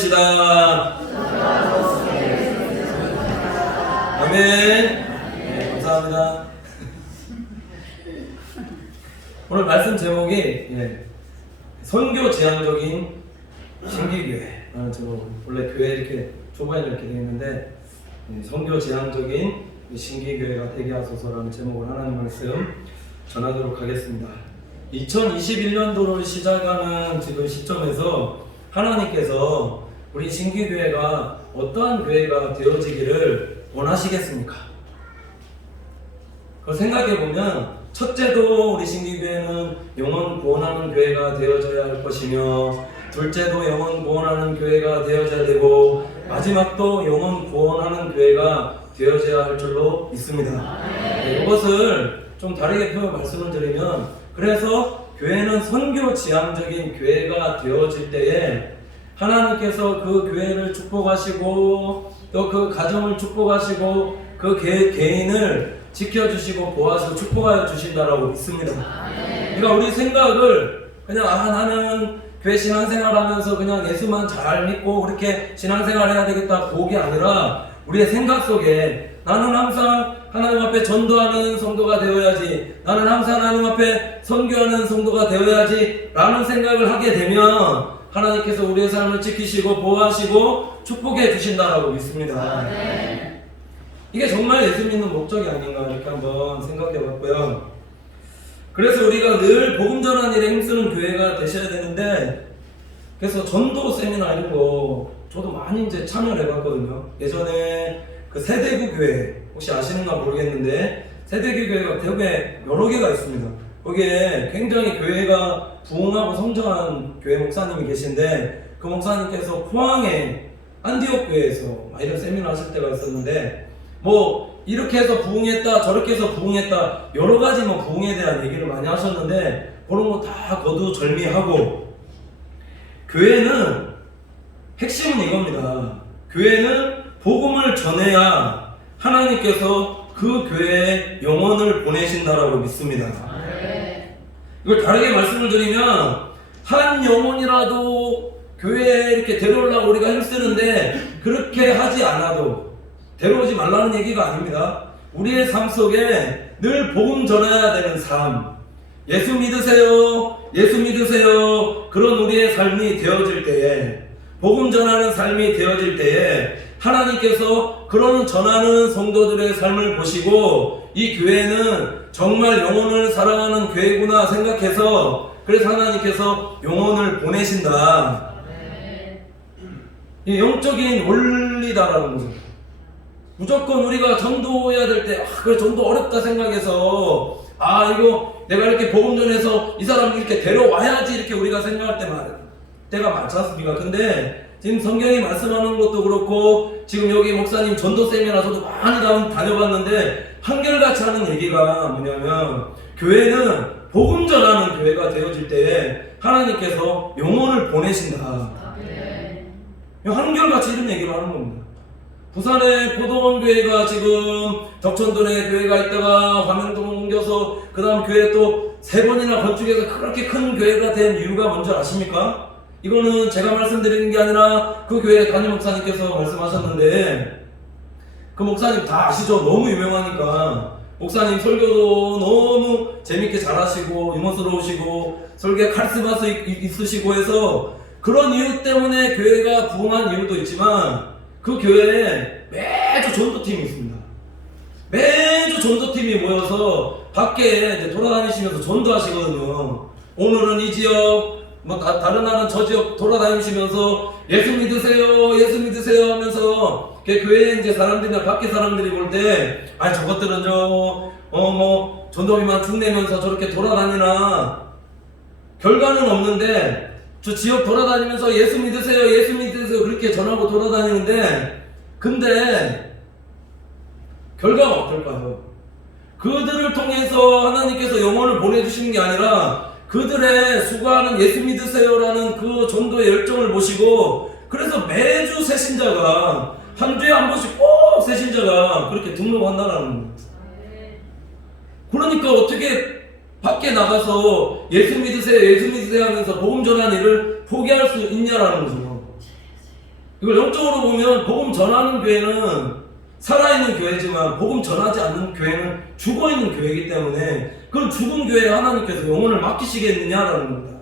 되시다. 아멘. 네, 감사합니다. 오늘 말씀 제목이 선교 제한적인 신기교회라는 제목. 원래 교회 이렇게 초반에 이렇게 되어 있는데 선교 제한적인 신기교회가 되게 하소서라는 제목을 하나님 말씀 전하도록 하겠습니다. 2021년도를 시작하는 지금 시점에서 하나님께서 우리 신기교회가 어떠한 교회가 되어지기를 원하시겠습니까? 그걸 생각해보면 첫째도 우리 신기교회는 영혼 구원하는 교회가 되어져야 할 것이며, 둘째도 영혼 구원하는 교회가 되어져야 되고, 마지막도 영혼 구원하는 교회가 되어져야 할 줄로 믿습니다. 이것을 좀 다르게 말씀을 드리면, 그래서 교회는 선교 지향적인 교회가 되어질 때에 하나님께서 그 교회를 축복하시고 또 그 가정을 축복하시고 그 개인을 지켜주시고 보호하시고 축복하여 주신다라고 믿습니다. 그러니까 우리 생각을 그냥 나는 교회 신앙생활 하면서 그냥 예수만 잘 믿고 그렇게 신앙생활 해야 되겠다 그게 아니라, 우리의 생각 속에 나는 항상 하나님 앞에 전도하는 성도가 되어야지, 나는 항상 하나님 앞에 선교하는 성도가 되어야지 라는 생각을 하게 되면 하나님께서 우리의 삶을 지키시고 보호하시고 축복해 주신다라고 믿습니다. 이게 정말 예수 믿는 목적이 아닌가 이렇게 한번 생각해 봤고요. 그래서 우리가 늘 복음 전하는 일에 힘쓰는 교회가 되셔야 되는데, 그래서 전도 세미나 이런 거 저도 많이 이제 참여를 해봤거든요. 예전에 그 세대구 교회 혹시 아시는가 모르겠는데, 세대구 교회가 대구에 여러 개가 있습니다. 거기에 굉장히 교회가 부흥하고 성장한 교회 목사님이 계신데, 그 목사님께서 포항에 안디옥 교회에서 이런 세미나 하실 때가 있었는데, 뭐 이렇게 해서 부흥했다 저렇게 해서 부흥했다 여러 가지 뭐 부흥에 대한 얘기를 많이 하셨는데, 그런 거 다 거두절미하고, 교회는 핵심은 이겁니다. 교회는 복음을 전해야 하나님께서 그 교회에 영혼을 보내신다라고 믿습니다. 이걸 다르게 말씀을 드리면, 한 영혼이라도 교회에 이렇게 데려오려고 우리가 힘쓰는데 그렇게 하지 않아도 데려오지 말라는 얘기가 아닙니다. 우리의 삶 속에 늘 복음 전해야 되는 삶, 예수 믿으세요, 예수 믿으세요, 그런 우리의 삶이 되어질 때에, 복음 전하는 삶이 되어질 때에 하나님께서 그런 전하는 성도들의 삶을 보시고, 이 교회는 정말 영혼을 사랑하는 교회구나 생각해서, 그래서 하나님께서 영혼을 보내신다. 이 영적인 원리다라는 거죠. 무조건 우리가 전도해야 될 때 그래 전도 어렵다 생각해서 이거 내가 이렇게 복음 전해서 이 사람을 이렇게 데려와야지 이렇게 우리가 생각할 때가 많지 않습니까? 근데 지금 성경이 말씀하는 것도 그렇고, 지금 여기 목사님 전도 세미나 저도 많이 다녀봤는데 한결같이 하는 얘기가 뭐냐면, 교회는 복음 전하는 교회가 되어질 때에 하나님께서 영혼을 보내신다. 한결같이 이런 얘기를 하는 겁니다. 부산에 포도원 교회가 지금 덕천동에 교회가 있다가 화명동 옮겨서 그 다음 교회 또 3번이나 건축해서 그렇게 큰 교회가 된 이유가 뭔지 아십니까? 이거는 제가 말씀드리는 게 아니라 그 교회 담임 목사님께서 말씀하셨는데, 그 목사님 다 아시죠? 너무 유명하니까. 목사님 설교도 너무 재밌게 잘하시고 유머스러우시고 설교에 카리스마도 있으시고 해서 그런 이유 때문에 교회가 부흥한 이유도 있지만, 그 교회에 매주 전도팀이 있습니다. 매주 전도팀이 모여서 밖에 이제 돌아다니시면서 전도하시거든요. 오늘은 이 지역, 다른 날은 저 지역 돌아다니시면서 예수 믿으세요, 예수 믿으세요 하면서 교회에 이제 사람들이나 밖에 사람들이 볼 때, 저것들은 전도비만 축내면서 저렇게 돌아다니나, 결과는 없는데 저 지역 돌아다니면서 예수 믿으세요, 예수 믿으세요 그렇게 전하고 돌아다니는데, 근데 결과가 어떨까요? 그들을 통해서 하나님께서 영혼을 보내주시는 게 아니라 그들의 수고하는 예수 믿으세요라는 그 전도의 열정을 보시고, 그래서 매주 새신자가 한 주에 한 번씩 꼭 새신자가 그렇게 등록한다는 거예요. 그러니까 어떻게 밖에 나가서 예수 믿으세요, 예수 믿으세요 하면서 복음 전하는 일을 포기할 수 있냐라는 거죠. 이걸 영적으로 보면 복음 전하는 교회는 살아있는 교회지만 복음 전하지 않는 교회는 죽어있는 교회이기 때문에 그런 죽은 교회에 하나님께서 영혼을 맡기시겠느냐라는 겁니다.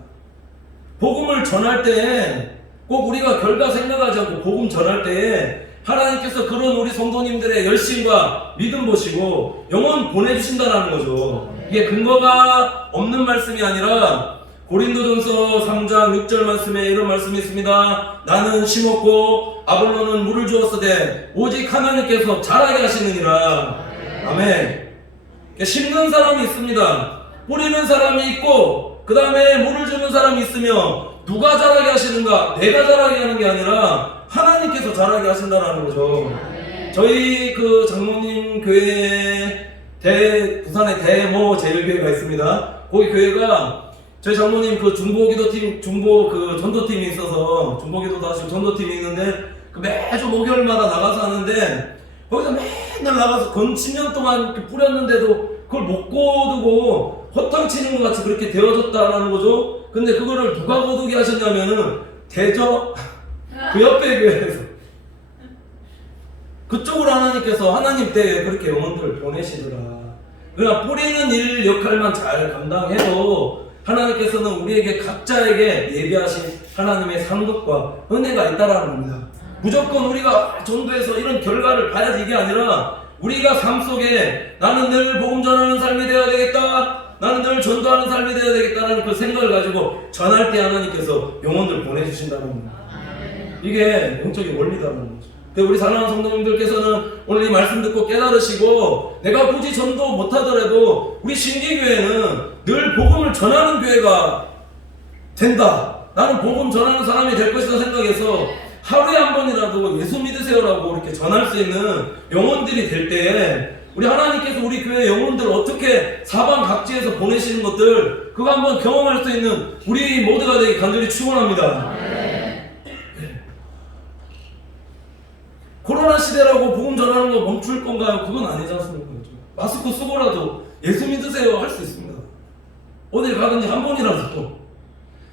복음을 전할 때 꼭 우리가 결과 생각하지 않고 복음 전할 때 하나님께서 그런 우리 성도님들의 열심과 믿음 보시고 영혼 보내주신다는 거죠. 이게 근거가 없는 말씀이 아니라 고린도전서 3장 6절 말씀에 이런 말씀이 있습니다. 나는 심었고 아볼로는 물을 주었으되 오직 하나님께서 자라게 하시느니라. 아멘. 심는 사람이 있습니다. 뿌리는 사람이 있고 그 다음에 물을 주는 사람이 있으며 누가 자라게 하시는가? 내가 자라게 하는 게 아니라 하나님께서 자라게 하신다는 거죠. 저희 그 장로님 교회 부산에 대모 제일교회가 있습니다. 거기 교회가 저희 장로님 그 중보기도팀 그 전도팀이 있어서 중보기도도 하시고 전도팀이 있는데 그 매주 목요일마다 나가서 하는데 거기서 맨날 나가서 건 10년 동안 뿌렸는데도 그걸 못 거두고 허탕치는 것 같이 그렇게 되어졌다라는 거죠. 근데 그거를 누가 거두게 하셨냐면은 대저 그 옆에 교회에서 그쪽으로 하나님께서 하나님 때에 그렇게 영혼들을 보내시더라. 그러니까 뿌리는 일 역할만 잘 감당해도 하나님께서는 우리에게 각자에게 예비하신 하나님의 상급과 은혜가 있다라는 겁니다. 무조건 우리가 전도해서 이런 결과를 봐야지 이게 아니라 우리가 삶 속에 나는 늘 복음 전하는 삶이 되어야 되겠다, 나는 늘 전도하는 삶이 되어야 되겠다는 그 생각을 가지고 전할 때 하나님께서 영혼들 보내주신다는 겁니다. 이게 영적인 원리다라는 거죠. 우리 사랑하는 성도님들께서는 오늘 이 말씀 듣고 깨달으시고 내가 굳이 전도 못하더라도 우리 신기교회는 늘 복음을 전하는 교회가 된다, 나는 복음 전하는 사람이 될 것이다 생각해서 하루에 한 번이라도 예수 믿으세요라고 이렇게 전할 수 있는 영혼들이 될 때에 우리 하나님께서 우리 교회 영혼들을 어떻게 사방 각지에서 보내시는 것들 그거 한번 경험할 수 있는 우리 모두가 되기 간절히 축원합니다. 코로나 시대라고 복음 전하는 거 멈출 건가요? 그건 아니지 않습니까? 마스크 쓰고라도 예수 믿으세요 할 수 있습니다. 어딜 가든지 한 번이라도.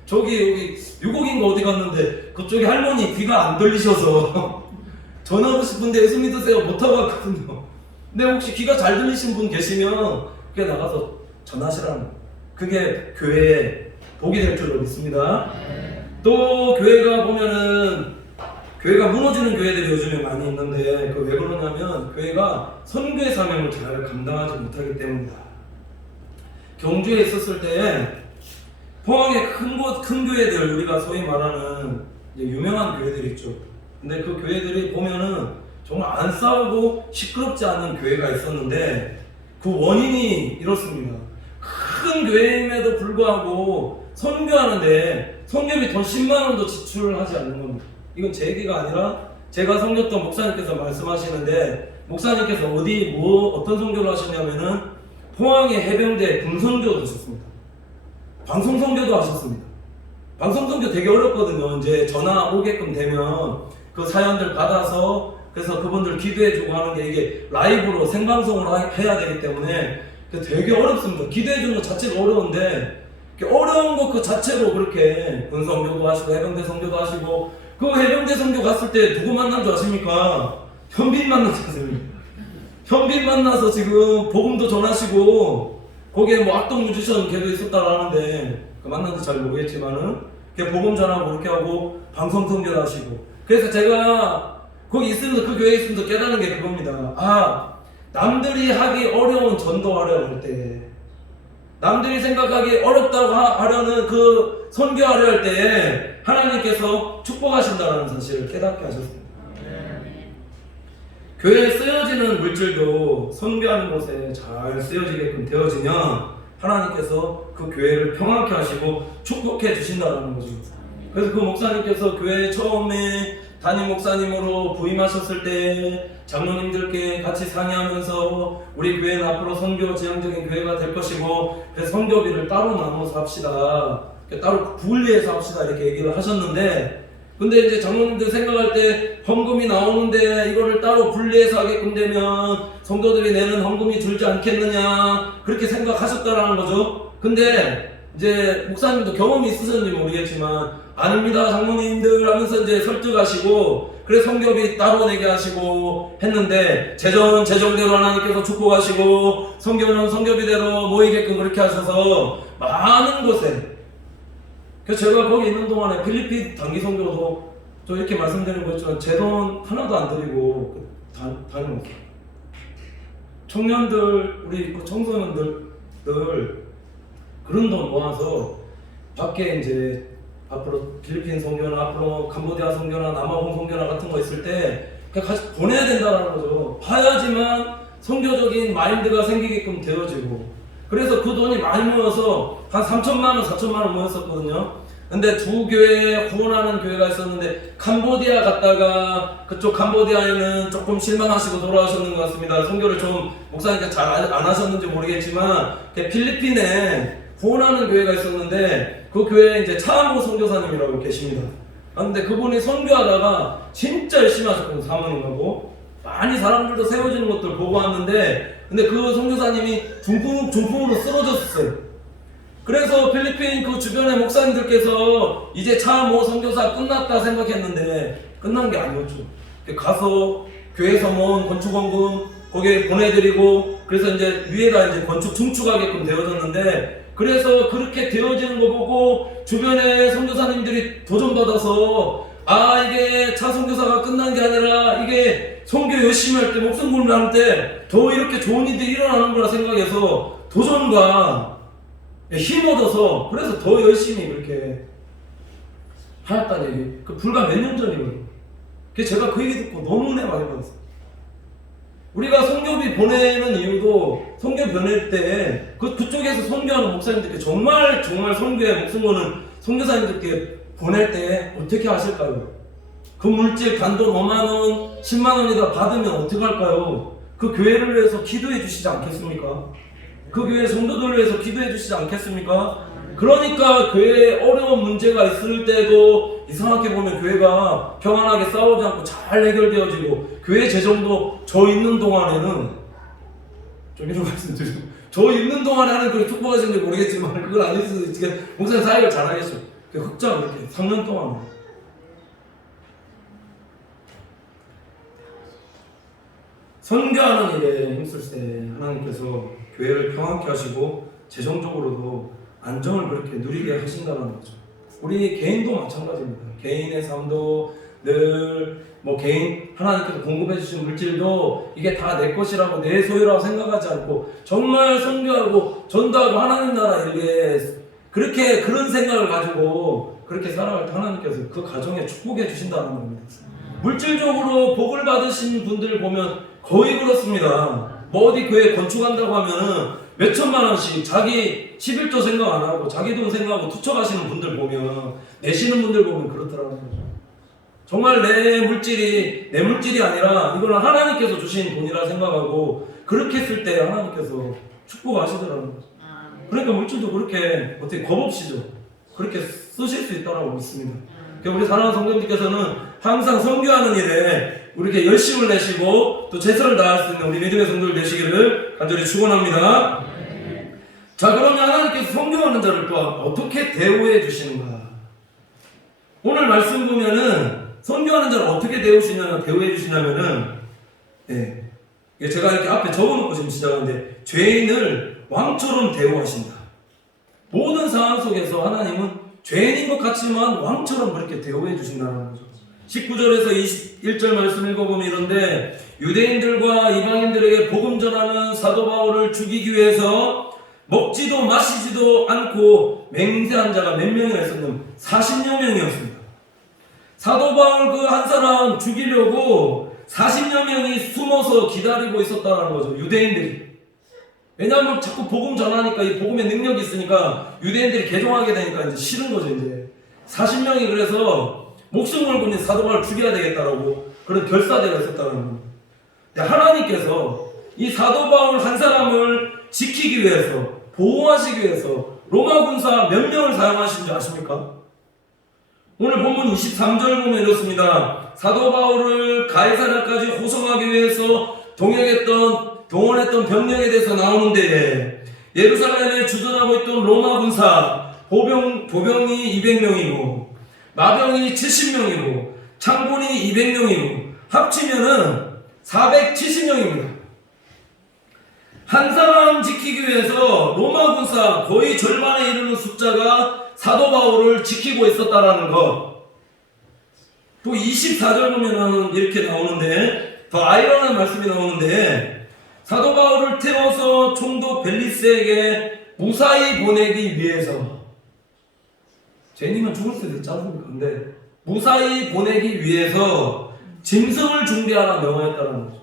저기 여기 유곡인가 어디 갔는데 그쪽에 할머니 귀가 안 들리셔서 전하고 싶은데 예수 믿으세요 못하고 왔거든요. 근데 혹시 귀가 잘 들리신 분 계시면 그게 나가서 전하시라는, 그게 교회에 복이 될 줄로 믿습니다. 또 교회가 보면은 교회가 무너지는 교회들이 요즘에 많이 있는데 그 왜 그러냐면 교회가 선교의 사명을 잘 감당하지 못하기 때문이다. 경주에 있었을 때 포항의 큰 교회들, 우리가 소위 말하는 이제 유명한 교회들이 있죠. 근데 그 교회들이 보면은 정말 안 싸우고 시끄럽지 않은 교회가 있었는데 그 원인이 이렇습니다. 큰 교회임에도 불구하고 선교하는데 선교비 돈 10만 원도 지출하지 않는 겁니다. 이건 제 얘기가 아니라 제가 섬겼던 목사님께서 말씀하시는데, 목사님께서 어떤 선교를 하셨냐면은 포항의 해병대 군선교도 하셨습니다. 방송 선교도 하셨습니다. 방송 선교 되게 어렵거든요. 이제 전화 오게끔 되면 그 사연들 받아서 그래서 그분들 기도해주고 하는 게 이게 라이브로 생방송으로 해야 되기 때문에 되게 어렵습니다. 기도해주는 것 자체가 어려운데 어려운 것 그 자체로 그렇게 군선교도 하시고 해병대 선교도 하시고, 그 해병대 선교 갔을 때 누구 만난 줄 아십니까? 현빈 만났어요. 현빈 만나서 지금 복음도 전하시고 거기에 뭐 악동 뮤지션 걔도 있었다고 하는데 그 만난지 잘 모르겠지만은 복음 전하고 그렇게 하고 방송 선교도 하시고. 그래서 제가 거기 있으면서 그 교회에 있으면서 깨달은 게 그겁니다. 남들이 하기 어려운 전도하려 할 때, 남들이 생각하기 어렵다고 하려는 그 선교하려 할 때에 하나님께서 축복하신다는 사실을 깨닫게 하셨습니다. 교회에 쓰여지는 물질도 선교하는 곳에 잘 쓰여지게끔 되어지면 하나님께서 그 교회를 평안케 하시고 축복해 주신다는 거죠. 그래서 그 목사님께서 교회 처음에 담임 목사님으로 부임하셨을 때 장로님들께 같이 상의하면서 우리 교회는 앞으로 선교 지향적인 교회가 될 것이고 그래서 선교비를 따로 나눠서 합시다, 따로 분리해서 합시다 이렇게 얘기를 하셨는데, 근데 이제 장로님들 생각할 때 헌금이 나오는데 이거를 따로 분리해서 하게끔 되면 성도들이 내는 헌금이 줄지 않겠느냐 그렇게 생각하셨다라는 거죠. 근데 이제 목사님도 경험이 있으셨는지 모르겠지만 아닙니다 장로님들 하면서 이제 설득하시고 그래 성교비 따로 내게 하시고 했는데 재정은 재정대로 하나님께서 축복하시고 성교는 성교비대로 모이게끔 그렇게 하셔서 많은 곳에 그래서 제가 거기 있는 동안에 필리핀 단기 성교도 저 이렇게 말씀드리는 거였지만 제 돈 하나도 안 드리고 다녀왔어요. 청년들 우리 청소년들 그런 돈 모아서 밖에 이제 앞으로 필리핀 선교나 앞으로 캄보디아 선교나 남아공 선교나 같은 거 있을 때 그냥 같이 보내야 된다는 거죠. 봐야지만 선교적인 마인드가 생기게끔 되어지고 그래서 그 돈이 많이 모여서 한 3천만 원, 4천만 원 모였었거든요. 근데 두 교회 후원하는 교회가 있었는데 캄보디아 갔다가 그쪽 캄보디아에는 조금 실망하시고 돌아오셨는 것 같습니다. 선교를 좀 목사님께서 잘 안 하셨는지 모르겠지만 필리핀에 후원하는 교회가 있었는데 그 교회에 이제 차은호 선교사님이라고 계십니다. 근데 그분이 선교하다가 진짜 열심히 하셨거든요. 사모님하고 많이 사람들도 세워지는 것들 보고 왔는데 근데 그 선교사님이 중풍으로 쓰러졌어요. 그래서 필리핀 그 주변의 목사님들께서 이제 차은호 선교사 끝났다 생각했는데 끝난 게 아니었죠. 가서 교회에서 모은 건축원금 거기에 보내드리고 그래서 이제 위에다 이제 건축 증축하게끔 되어졌는데 그래서 그렇게 되어지는 거 보고 주변의 선교사님들이 도전받아서 아 이게 차 선교사가 끝난 게 아니라 이게 선교 열심히 할 때 목숨 걸고 할 때 더 이렇게 좋은 일들이 일어나는 거라 생각해서 도전과 힘 얻어서 그래서 더 열심히 그렇게 하였다는 얘기. 그 불과 몇 년 전이거든요. 그래서 제가 그 얘기 듣고 너무 은혜 많이 받았어요. 우리가 선교비 보내는 이유도 선교 보낼 때 그쪽에서 선교하는 목사님들께 정말 선교에 목숨 거는 선교사님들께 보낼 때 어떻게 하실까요? 그 물질 단돈 5만원, 10만원이다 받으면 어떻게 할까요? 그 교회를 위해서 기도해 주시지 않겠습니까? 그 교회 성도들을 위해서 기도해 주시지 않겠습니까? 그러니까 교회에 어려운 문제가 있을 때도 이상하게 보면 교회가 평안하게 싸우지 않고 잘 해결되어지고 교회 재정도 저 있는 동안에는 좀 이런 말씀드리고 저 있는 동안에 하는 그런 축복하시는지 모르겠지만 그걸 아닐 수도 있지만 목사님 사역을 잘하겠죠. 흑장 이렇게 3년 동안 선교하는 일에 힘쓸 때 하나님께서 교회를 평안케 하시고 재정적으로도 안정을 그렇게 누리게 하신다는 거죠. 우리 개인도 마찬가지입니다. 개인의 삶도 늘 개인 하나님께서 공급해 주신 물질도 이게 다 내 것이라고 내 소유라고 생각하지 않고 정말 선교하고 전도하고 하나님 나라 일에 그렇게 그런 생각을 가지고 그렇게 살아갈 때 하나님께서 그 가정에 축복해 주신다는 겁니다. 물질적으로 복을 받으신 분들 보면 거의 그렇습니다. 어디 교회 건축한다고 하면은 몇 천만 원씩 자기 11조 생각 안 하고 자기 돈 생각하고 투척하시는 분들 보면 내시는 분들 보면 그렇더라고요. 정말 내 물질이 아니라 이거는 하나님께서 주신 돈이라 생각하고 그렇게 쓸 때 하나님께서 축복하시더라고요. 그러니까 물질도 그렇게 어떻게 겁 없이죠. 그렇게 쓰실 수 있다고 믿습니다. 우리 사랑하는 성도님께서는 항상 선교하는 일에 이렇게 열심을 내시고 또 최선을 다할 수 있는 우리 믿음의 성도들 되시기를 간절히 축원합니다. 자, 그러면 하나님께서 선교하는 자를 또 어떻게 대우해 주시는가? 오늘 말씀 보면은 선교하는 자를 어떻게 대우해 주시냐면은 제가 이렇게 앞에 적어놓고 지금 시작하는데 죄인을 왕처럼 대우하신다. 모든 상황 속에서 하나님은 죄인인 것 같지만 왕처럼 그렇게 대우해 주신다는 거죠. 19절에서 21절 말씀 읽어보면 이런데 유대인들과 이방인들에게 복음 전하는 사도 바울을 죽이기 위해서 먹지도 마시지도 않고 맹세한 자가 몇 명이나 있었냐면 40여 명이었습니다. 사도 바울 그 한 사람 죽이려고 40여 명이 숨어서 기다리고 있었다는 거죠. 유대인들이. 왜냐하면 자꾸 복음 전하니까 이 복음의 능력이 있으니까 유대인들이 개종하게 되니까 이제 싫은 거죠. 이제 40명이 그래서 목숨 걸고 있는 사도 바울을 죽여야 되겠다라고 그런 결사대가 있었다는 겁니다. 하나님께서 이 사도 바울 한 사람을 지키기 위해서 보호하시기 위해서 로마 군사 몇 명을 사용하신 줄 아십니까? 오늘 본문 23절 보면 이렇습니다. 사도 바울을 가이사랴까지 호송하기 위해서 동원했던 병력에 대해서 나오는데 예루살렘에 주둔하고 있던 로마 군사 보병이 200명이고 마병이 70명이고 창군이 200명이고 합치면은 470명입니다. 한 사람 지키기 위해서 로마 군사 거의 절반에 이르는 숫자가 사도 바울을 지키고 있었다라는 것. 또 24절 보면은 이렇게 나오는데, 더 아이러니한 말씀이 나오는데, 사도 바울을 태워서 총독 벨리스에게 무사히 보내기 위해서, 죄인이면 죽을 수도 있지 않습니까? 근데 무사히 보내기 위해서 짐승을 준비하라 명하였다는 거죠.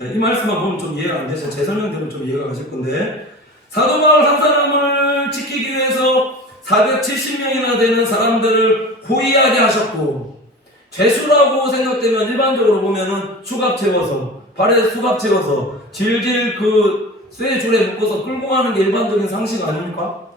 이 말씀만 보면 좀 이해가 안 되죠. 제 설명대로 좀 이해가 가실 건데, 사도 바울 한 사람을 지키기 위해서 470명이나 되는 사람들을 호위하게 하셨고, 죄수라고 생각되면 일반적으로 보면은 수갑 채워서, 발에 수갑 채워서 질질 그 쇠줄에 묶어서 끌고 가는 게 일반적인 상식 아닙니까?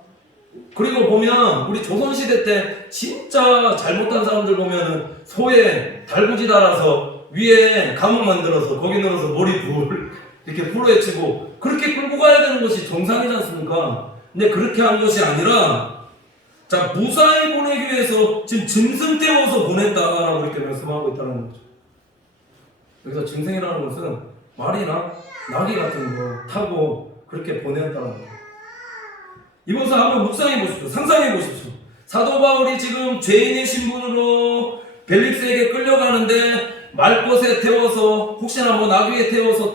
그리고 보면 우리 조선시대 때 진짜 잘못한 사람들 보면은 소에 달구지 달아서 위에 감옥 만들어서 거기 넣어서 머리 불 이렇게 풀어헤 치고 그렇게 끌고 가야 되는 것이 정상이지 않습니까? 근데 그렇게 한 것이 아니라, 자, 무사히 보내기 위해서 지금 짐승 태워서 보냈다라고 이렇게 말씀하고 있다는 거죠. 여기서 짐승이라는 것은 말이나 나귀 같은 거 타고 그렇게 보냈다는 거죠. 이것을 한번 묵상해 보십시오. 상상해 보십시오. 사도 바울이 지금 죄인의 신분으로 벨릭스에게 끌려가는데 말것에 태워서, 혹시나 뭐 나귀에 태워서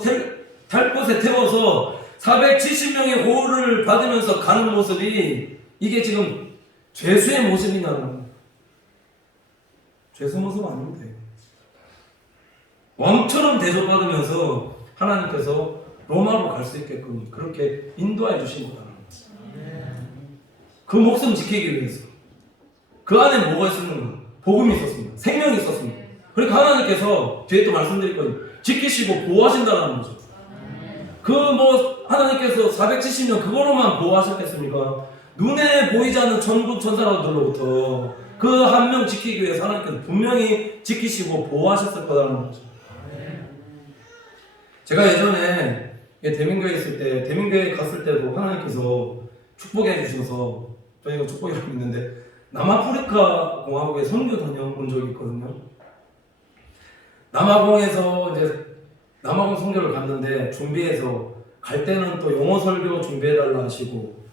탈 것에 태워서 470명의 호를 받으면서 가는 모습이, 이게 지금 죄수의 모습이냐는 거예요. 죄수 모습 아닙니다. 왕처럼 대접받으면서 하나님께서 로마로 갈 수 있게끔 그렇게 인도해 주신 거다. 그 목숨 지키기 위해서. 그 안에 뭐가 있었는가? 복음이 있었습니다. 생명이 있었습니다. 그러니까 하나님께서 뒤에 또 말씀드렸거든요. 지키시고 보호하신다는 거죠. 그 뭐 하나님께서 470년 그거로만 보호하셨겠습니까? 눈에 보이지 않는 천군 천사들로부터 그 한 명 지키기 위해서 하나님께서 분명히 지키시고 보호하셨을 거라는 거죠. 제가 예전에 대민교회 있을 때, 대민교회 갔을 때도 하나님께서 축복해 주셔서, 저희가 축복이라고 있는데 남아프리카 공화국에 선교 다녀온 적이 있거든요. 남아공에서 이제 남아공 선교를 갔는데, 준비해서 갈 때는 또 영어 설교 준비해달라 하시고,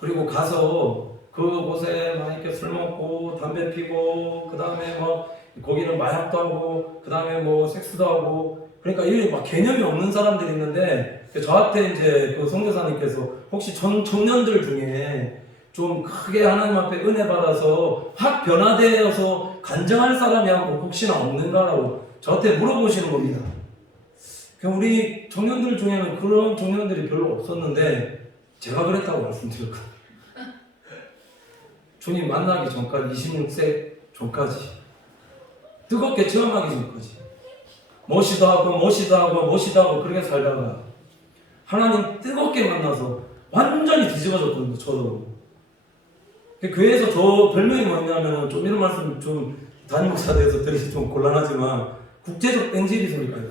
그리고 가서 그곳에 막 이렇게 술 먹고 담배 피고, 그 다음에 막 거기는 마약도 하고, 그 다음에 뭐 섹스도 하고, 그러니까 이 막 개념이 없는 사람들이 있는데, 저한테 이제 그 선교사님께서 혹시 청년들 중에 좀 크게 하나님 앞에 은혜 받아서 확 변화되어서 간증할 사람이 하고 혹시나 없는가라고 저한테 물어보시는 겁니다. 우리 청년들 중에는 그런 청년들이 별로 없었는데 제가 그랬다고 말씀드렸거든요. 주님 만나기 전까지, 26세 전까지, 뜨겁게 체험하기 전까지 멋이도 하고 그렇게 살다가 하나님 뜨겁게 만나서 완전히 뒤집어졌거든요. 저도. 교회에서 저 별명이 뭐냐면, 좀 이런 말씀 좀 담임 목사대에서 드리기 좀 곤란하지만 국제적 땡지리 소리까지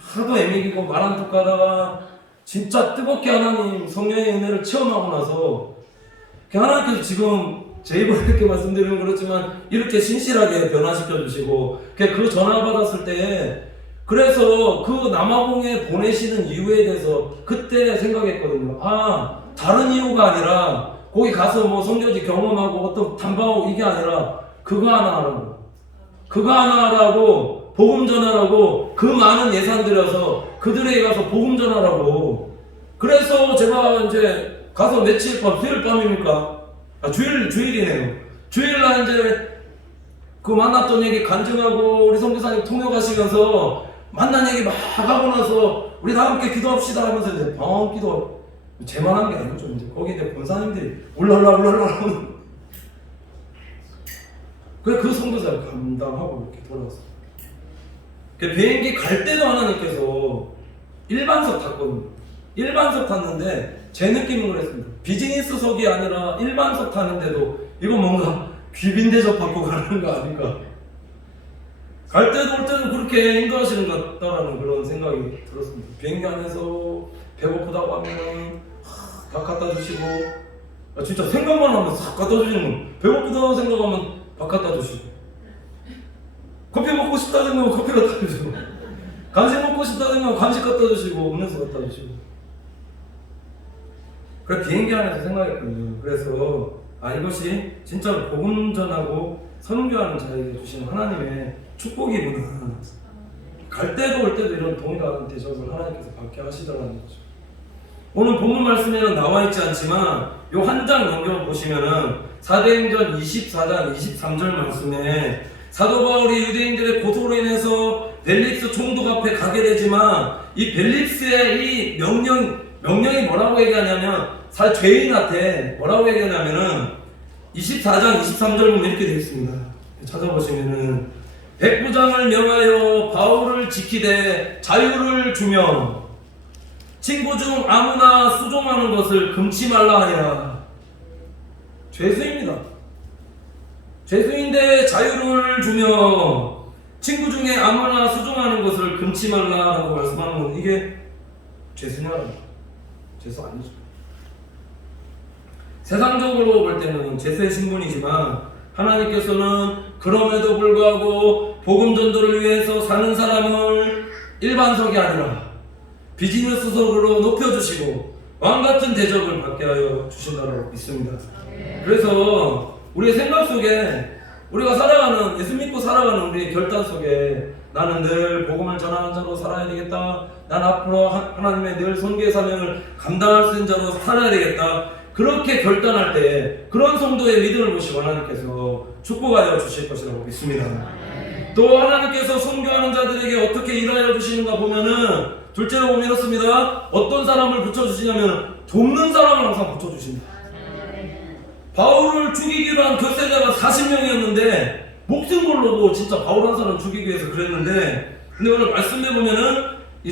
하도 애매기고 말 안 듣고 하다가 진짜 뜨겁게 하나님 성령의 은혜를 체험하고 나서 하나님께서 지금 제 입으로 이렇게 말씀드리는 건 그렇지만 이렇게 신실하게 변화시켜 주시고, 그 전화 받았을 때 그래서 그 남아공에 보내시는 이유에 대해서 그때 생각했거든요. 아, 다른 이유가 아니라 거기 가서 뭐 선교지 경험하고 어떤 탐방하고 이게 아니라 그거 하나 하라고 복음 전하라고 그 많은 예산 들여서 그들에게 가서 복음 전하라고. 그래서 제가 이제 가서 며칠 밤, 수요일 밤입니까? 아, 주일이네요. 주일날 이제 그 만났던 얘기 간증하고 우리 선교사님 통역하시면서 만난 얘기 막 하고 나서 우리 다 함께 기도합시다 하면서 이제 방언 기도, 제만 한 게 아니죠. 이제 거기 이제 본사님들이 울랄라 그 선교사를 감당하고 이렇게 돌아왔어요. 비행기 갈 때도 하나님께서 일반석 탔거든요. 일반석 탔는데 제 느낌은 그랬습니다. 비즈니스석이 아니라 일반석 타는데도 이거 뭔가 귀빈 대접 받고 가는 거 아닌가. 갈 때도 올 때도 그렇게 인도하시는 것 같다라는 그런 생각이 들었습니다. 비행기 안에서 배고프다고 하면 밥 갖다 주시고, 진짜 생각만 하면 싹 갖다 주시는 거. 배고프다 생각하면 밥 갖다 주시고, 커피 먹고 싶다 생각하면 커피 갖다 주시고, 간식 먹고 싶다 생각하면 간식 갖다 주시고, 음료수 갖다 주시고. 그래 비행기 안에서 생각했거든요. 그래서 이것이 진짜로 복음 전하고 선교하는 자에게 주신 하나님의 축복이구나. 갈 때도 올 때도 이런 동일한 대접을 하나님께서 받게 하시더라는 거죠. 오늘 본문 말씀에는 나와 있지 않지만 요 한 장 넘겨 보시면은 사도행전 24장 23절 말씀에 사도 바울이 유대인들의 고소로 인해서 벨릭스 총독 앞에 가게 되지만 이 벨릭스의 이 명령이 뭐라고 얘기하냐면 죄인한테 뭐라고 얘기하냐면은 24장 23절 보면 이렇게 되어 있습니다. 찾아보시면은 백부장을 명하여 바울을 지키되 자유를 주며 친구 중 아무나 수종하는 것을 금치 말라 하니라. 죄수입니다. 죄수인데 자유를 주며 친구 중에 아무나 수종하는 것을 금치 말라라고 말씀하는 건 이게 죄수냐라고. 죄수 아니죠. 세상적으로 볼 때는 죄수의 신분이지만 하나님께서는 그럼에도 불구하고 복음 전도를 위해서 사는 사람을 일반석이 아니라 비즈니스석으로 높여주시고 왕같은 대접을 받게 하여 주신다고 믿습니다. 그래서 우리의 생각 속에 우리가 살아가는 예수 믿고 살아가는 우리의 결단 속에 나는 늘 복음을 전하는 자로 살아야 되겠다. 난 앞으로 하나님의 늘 선교의 사명을 감당할 수 있는 자로 살아야 되겠다. 그렇게 결단할 때 그런 성도의 믿음을 보시고 하나님께서 축복하여 주실 것이라고 믿습니다. 또 하나님께서 선교하는 자들에게 어떻게 일하여 주시는가 보면은 둘째로 보면 이렇습니다. 어떤 사람을 붙여주시냐면 돕는 사람을 항상 붙여주십니다. 바울을 죽이기로 한 결세자가 40명이었는데 목숨 걸로도 진짜 바울 한 사람 죽이기 위해서 그랬는데 근데 오늘 말씀해 보면은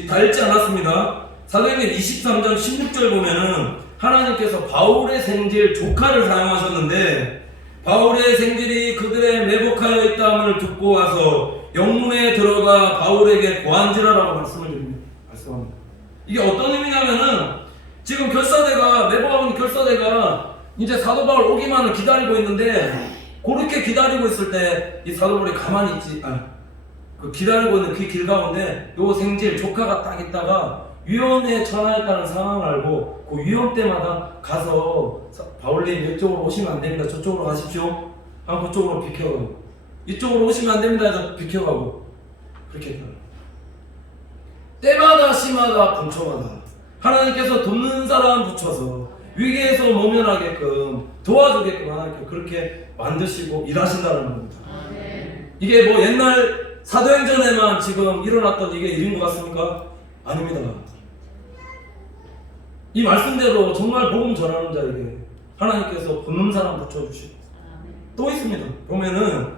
다 읽지 않았습니다. 사도행전 23장 16절 보면은 하나님께서 바울의 생질 조카를 사용하셨는데 바울의 생질이 그들의 매복하여 있다함을 듣고 와서 영문에 들어가 바울에게 고한지라라고 말씀합니다. 이게 어떤 의미냐면은 지금 결사대가 매복하고 있는 결사대가 이제 사도 바울 오기만을 기다리고 있는데 그렇게 기다리고 있을 때 이 사도 바울이 가만히 있지 그 기다리고 있는 그 길 가운데 요 생질 조카가 딱 있다가 위험에 처하였다는 상황을 알고 그 위험 때마다 가서 바울님 이쪽으로 오시면 안 됩니다. 저쪽으로 가십시오. 하고 그쪽으로 비켜가고 이쪽으로 오시면 안 됩니다. 해서 비켜가고 그렇게 했다. 때마다 시마다 분초마다 하나님께서 돕는 사람 붙여서 위기에서 모면하게끔 도와주게끔 하나님께 그렇게 만드시고 일하신다는 겁니다. 이게 뭐 옛날 사도행전에만 지금 일어났던 이게 일인 것 같습니까? 아닙니다. 이 말씀대로 정말 복음 전하는 자에게 하나님께서 돕는 사람 붙여주시고 또 있습니다. 보면은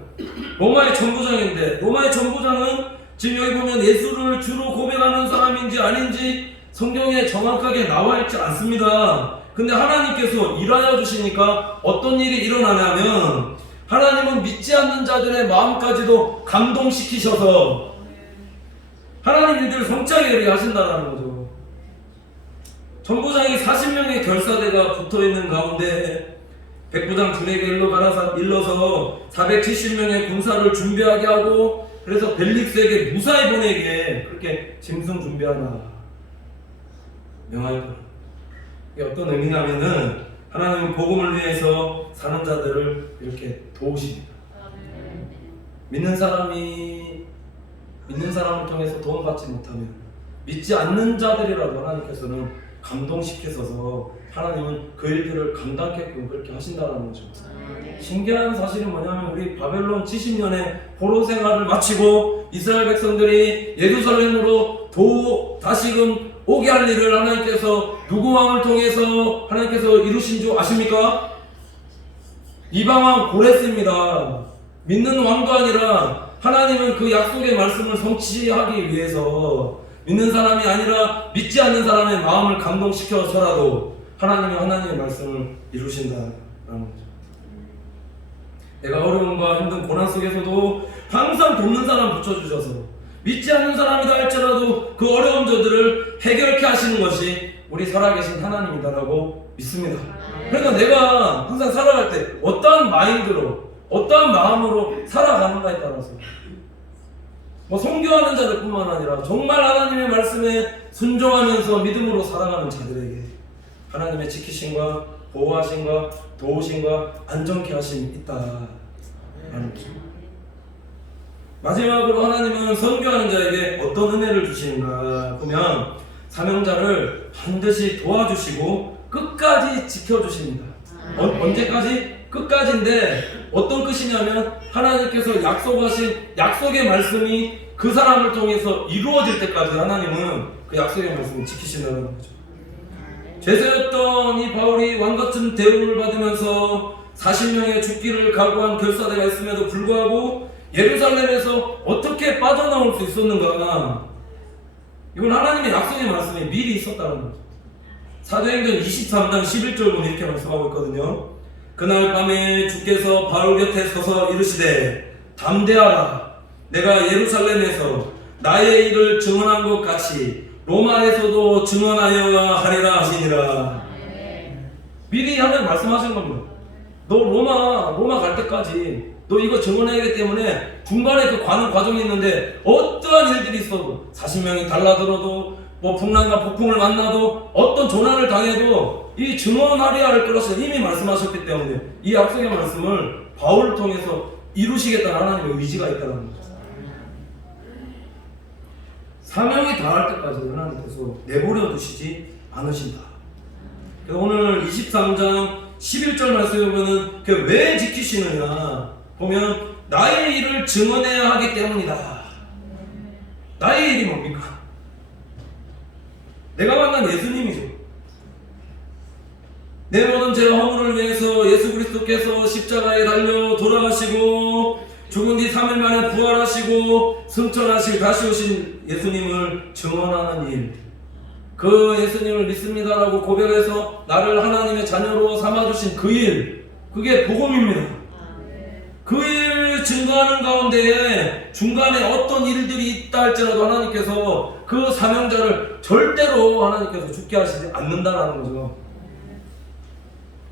로마의 전부장인데 로마의 전부장은 지금 여기 보면 예수를 주로 고백하는 사람인지 아닌지 성경에 정확하게 나와 있지 않습니다. 근데 하나님께서 일하여 주시니까 어떤 일이 일어나냐면 하나님은 믿지 않는 자들의 마음까지도 감동시키셔서 하나님 일들을 성취하게 이렇게 하신다는 거죠. 전부장이 40명의 결사대가 붙어있는 가운데 백부장 둘에게 일러서 470명의 군사를 준비하게 하고 그래서 벨릭스에게 무사히 보내게 그렇게 짐승 준비하나 명하였더라. 이게 어떤 의미냐면은 하나님은 복음을 위해서 사는 자들을 이렇게 도우십니다. 믿는 사람을 통해서 도움받지 못하면 믿지 않는 자들이라도 하나님께서는 감동시키셔서 하나님은 그 일들을 감당하게끔 그렇게 하신다는 거죠. 신기한 사실은 뭐냐면 우리 바벨론 70년의 포로 생활을 마치고 이스라엘 백성들이 예루살렘으로 다시금 오게 할 일을 하나님께서 누구 왕을 통해서 하나님께서 이루신 줄 아십니까? 이방왕 고레스입니다. 믿는 왕도 아니라 하나님은 그 약속의 말씀을 성취하기 위해서 믿는 사람이 아니라 믿지 않는 사람의 마음을 감동시켜서라도 하나님의 말씀을 이루신다라는 거죠. 내가 어려움과 힘든 고난 속에서도 항상 돕는 사람 붙여주셔서 믿지 않는 사람이다 할지라도 그 어려운 저들을 해결케 하시는 것이 우리 살아계신 하나님이다라고 믿습니다. 그러니까 내가 항상 살아갈 때 어떠한 마인드로, 어떠한 마음으로 살아가는가에 따라서 선교하는 자들 뿐만 아니라 정말 하나님의 말씀에 순종하면서 믿음으로 살아가는 자들에게 하나님의 지키심과 보호하심과 도우심과 안전케 하심이 있다라는 거죠. 마지막으로 하나님은 선교하는 자에게 어떤 은혜를 주시는가 보면 사명자를 반드시 도와주시고 끝까지 지켜주십니다. 언제까지? 끝까지인데 어떤 끝이냐면 하나님께서 약속하신 약속의 말씀이 그 사람을 통해서 이루어질 때까지 하나님은 그 약속의 말씀을 지키신다는 거죠. 죄수였던 이 바울이 왕같은 대우를 받으면서 40명의 죽기를 각오한 결사대가 있음에도 불구하고 예루살렘에서 어떻게 빠져나올 수 있었는가? 이건 하나님의 약속의 말씀이 미리 있었다는 거죠. 사도행전 23장 11절 보면 이렇게 말씀하고 있거든요. 그날 밤에 주께서 바울 곁에 서서 이르시되 담대하라. 내가 예루살렘에서 나의 일을 증언한 것 같이 로마에서도 증언하여야 하리라 하시니라. 미리 하나님 말씀하신 겁니다. 너 로마 갈 때까지 너 이거 증언해야 하기 때문에 중간에 그 가는 과정이 있는데 어떠한 일들이 있어도 40명이 달라들어도 풍랑과 폭풍을 만나도 어떤 조난을 당해도 이 증언하리야 할 것을 이미 말씀하셨기 때문에 이 약속의 말씀을 바울을 통해서 이루시겠다는 하나님의 의지가 있다는 거죠. 사명이 다할 때까지 하나님께서 내버려 두시지 않으신다. 그래서 오늘 23장 11절 말씀에 보면은 왜 지키시느냐 보면 나의 일을 증언해야 하기 때문이다. 나의 일이 뭡니까? 내가 만난 예수님이죠. 내 모든 죄 허물을 위해서 예수 그리스도께서 십자가에 달려 돌아가시고 죽은 뒤 3일 만에 부활하시고 승천하시고 다시 오신 예수님을 증언하는 일, 그 예수님을 믿습니다라고 고백해서 나를 하나님의 자녀로 삼아주신 그 일, 그게 복음입니다. 그 일 증거하는 가운데에 중간에 어떤 일들이 있다 할지라도 하나님께서 그 사명자를 절대로 하나님께서 죽게 하시지 않는다라는 거죠.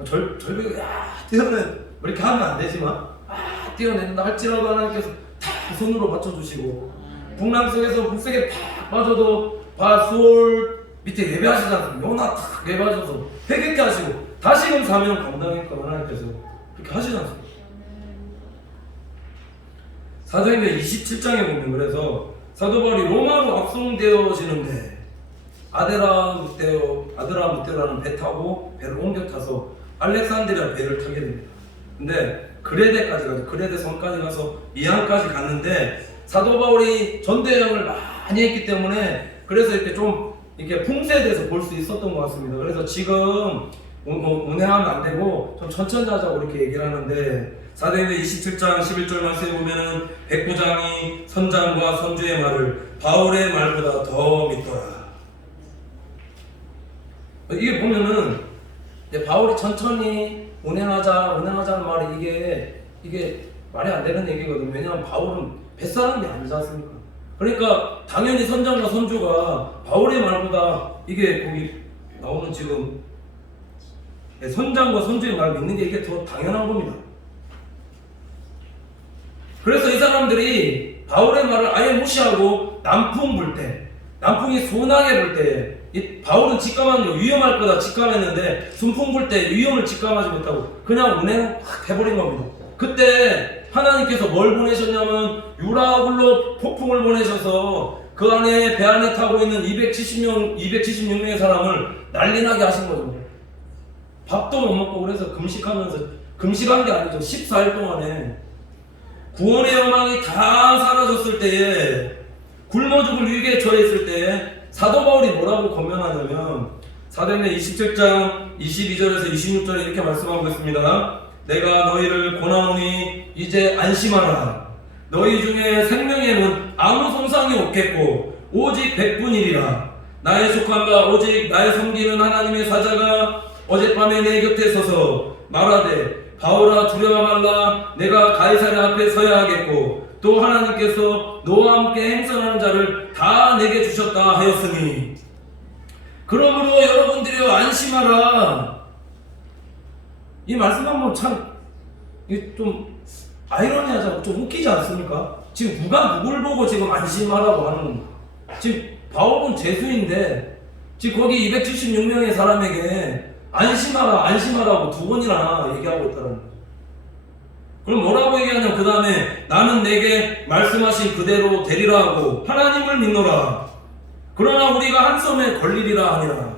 절벽에 뛰어내 이렇게 하면 안 되지만 뛰어낸다 할지라도 하나님께서 다 손으로 받쳐주시고 풍랑 속에서 물속에 팍 빠져도 수월 밑에 예배하시지 않습니까? 요나 탁 예배하셔서 회개케 하시고 다시금 사명 감당했던 하나님께서 그렇게 하시지 않습니까? 사도행전 27장에 보면 그래서 사도 바울이 로마로 압송되어지는데 아드라무테라는 배 타고 배를 옮겨 타서 알렉산드리아 배를 타게 됩니다. 근데 그레데까지 가서 그레데 섬까지 가서 미항까지 갔는데 사도 바울이 전대여행을 많이 했기 때문에 그래서 이렇게 좀 이렇게 풍세돼서 볼 수 있었던 것 같습니다. 그래서 지금 운행하면 안 되고 좀 천천히 하자고 이렇게 얘기를 하는데 사도행전 27장 11절 말씀에 보면은 백부장이 선장과 선주의 말을 바울의 말보다 더 믿더라. 이게 보면은 바울이 천천히 운행하자는 말이 이게 말이 안 되는 얘기거든요. 왜냐하면 바울은 뱃사람이 아니지 않습니까? 그러니까 당연히 선장과 선주가 바울의 말보다 이게 거기 나오는 지금 선장과 선주의 말 믿는 게 이게 더 당연한 겁니다. 그래서 이 사람들이 바울의 말을 아예 무시하고 남풍 불 때, 남풍이 순하게 불 때, 이 바울은 직감하는 게 위험할 거다 직감했는데 순풍 불 때 위험을 직감하지 못하고 그냥 운행을 확 해버린 겁니다. 그때 하나님께서 뭘 보내셨냐면 유라굴로 폭풍을 보내셔서 그 안에 배 안에 타고 있는 276명의 사람을 난리나게 하신 거죠. 밥도 못 먹고 그래서 금식한 게 아니죠. 14일 동안에 구원의 영광이 다 사라졌을 때에 굶어 죽을 위기에 처했을 때에 사도 바울이 뭐라고 권면하냐면 사도행전 27장 22절에서 26절에 이렇게 말씀하고 있습니다. 내가 너희를 권하노니 이제 안심하라. 너희 중에 생명에는 아무 손상이 없겠고 오직 백분이리라. 나의 속한 바 오직 나의 섬기는 하나님의 사자가 어젯밤에 내 곁에 서서 말하되 바울아 두려워 말라. 내가 가이사랴 앞에 서야 하겠고 또 하나님께서 너와 함께 행선하는 자를 다 내게 주셨다 하였으니 그러므로 여러분들이여 안심하라. 이 말씀 한번 참 좀 아이러니하자, 좀 웃기지 않습니까? 지금 누가 누굴 보고 지금 안심하라고 하는 건가? 지금 바울은 죄수인데 지금 거기 276명의 사람에게 안심하라 안심하라고 두 번이나 얘기하고 있다는 거죠. 그럼 뭐라고 얘기하냐면 그 다음에 나는 내게 말씀하신 그대로 되리라 하고 하나님을 믿노라. 그러나 우리가 한 섬에 걸리리라 하니라.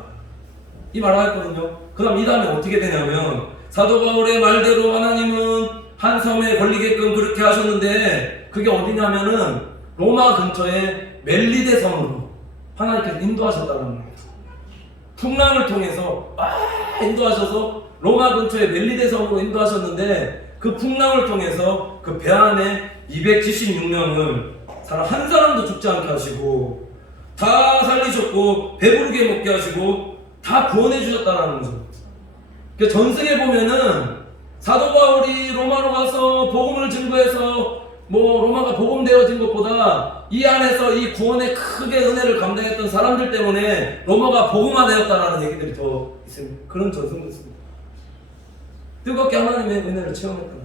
이 말을 했거든요. 그 다음 이 다음에 어떻게 되냐면 사도 바울의 말대로 하나님은 한 섬에 걸리게끔 그렇게 하셨는데 그게 어디냐면은 로마 근처에 멜리데 섬으로 하나님께서 인도하셨다는 거예요. 풍랑을 통해서 인도하셔서 로마 근처에 멜리데 섬으로 인도하셨는데 그 풍랑을 통해서 그 배 안에 276명을 사람 한 사람도 죽지 않게 하시고 다 살리셨고 배부르게 먹게 하시고 다 구원해 주셨다는 거죠. 전승에 보면은 사도 바울이 로마로 가서 복음을 증거해서 로마가 복음되어진 것보다 이 안에서 이 구원의 크게 은혜를 감당했던 사람들 때문에 로마가 복음화되었다라는 얘기들이 더 있습니다. 그런 전승도 있습니다. 뜨겁게 하나님의 은혜를 체험했다는.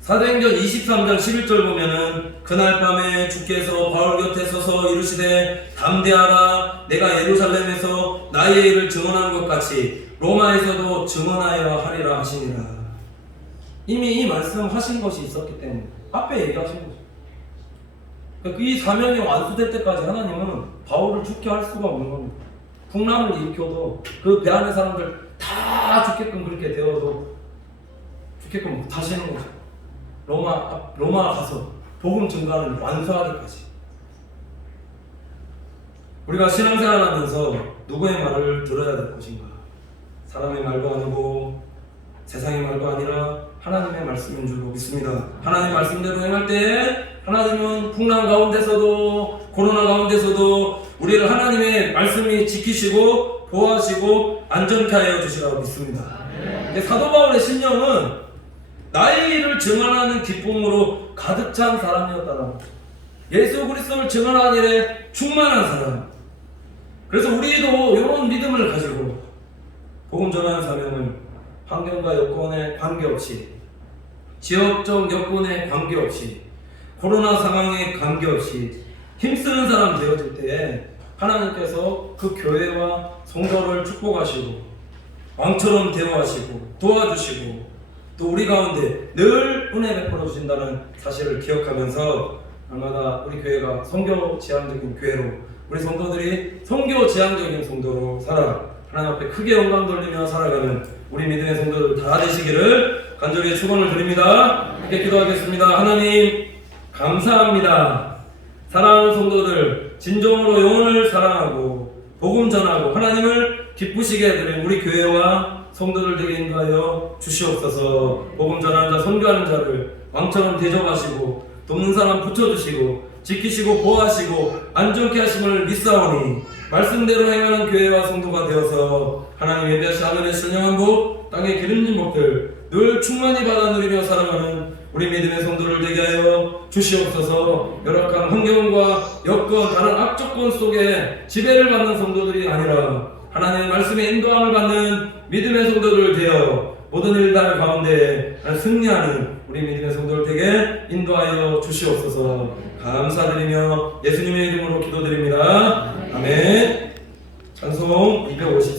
사도행전 23장 11절 보면은 그날 밤에 주께서 바울 곁에 서서 이르시되 담대하라. 내가 예루살렘에서 나의 일을 증언한 것 같이 로마에서도 증언하여 하리라 하시니라. 이미 이 말씀하신 것이 있었기 때문에 앞에 얘기하신 거죠. 이 사명이 완수될 때까지 하나님은 바울을 죽게 할 수가 없는 겁니다. 풍랑을 일으켜도 그 배 안의 사람들 다 죽게끔 그렇게 되어도 죽게끔 못 하시는 거죠. 로마 가서 복음 증거하는 완수하기까지. 우리가 신앙생활 하면서 누구의 말을 들어야 될 것인가? 사람의 말도 아니고 세상의 말도 아니라 하나님의 말씀인 줄로 믿습니다. 하나님의 말씀대로 행할 때 하나님은 풍랑 가운데서도 코로나 가운데서도 우리를 하나님의 말씀이 지키시고 보호하시고 안전케 하여 주시라고 믿습니다. 사도 바울의 심령은 나의 일을 증언하는 기쁨으로 가득 찬 사람이었다라고. 예수 그리스도를 증언하는 일에 충만한 사람. 그래서 우리도 이런 믿음을 가지고 복음 전하는 사명을 환경과 여건에 관계없이, 지역적 여건에 관계없이, 코로나 상황에 관계없이 힘쓰는 사람 되어질 때에 하나님께서 그 교회와 성도를 축복하시고 왕처럼 대우하시고 도와주시고 또 우리 가운데 늘 은혜 베풀어 주신다는 사실을 기억하면서 날마다 우리 교회가 선교 지향적인 교회로, 우리 성도들이 선교 지향적인 성도로 살아 하나님 앞에 크게 영광 돌리며 살아가는 우리 믿음의 성도들 다 되시기를 간절히 축원을 드립니다. 이렇게 기도하겠습니다. 하나님 감사합니다. 사랑하는 성도들 진정으로 영혼을 사랑하고 복음 전하고 하나님을 기쁘시게 해드린 우리 교회와 성도들 되게 인도하여 주시옵소서. 복음 전하는 자, 선교하는 자를 왕처럼 대접하시고 돕는 사람 붙여주시고 지키시고 보호하시고 안전케 하심을 믿사오니 말씀대로 행하는 교회와 성도가 되어서 하나님 예배하신 하늘의 신령한 복, 땅의 기름진 복들 늘 충만히 받아 누리며 살아가는 우리 믿음의 성도를 되게 하여 주시옵소서. 열악한 환경과 여건, 다른 악조건 속에 지배를 받는 성도들이 아니라 하나님의 말씀에 인도함을 받는 믿음의 성도들 되어 모든 일들 가운데 승리하는 우리 믿음의 성도들 되게 인도하여 주시옵소서. 감사드리며 예수님의 이름으로 기도드립니다. 아멘. 찬송 250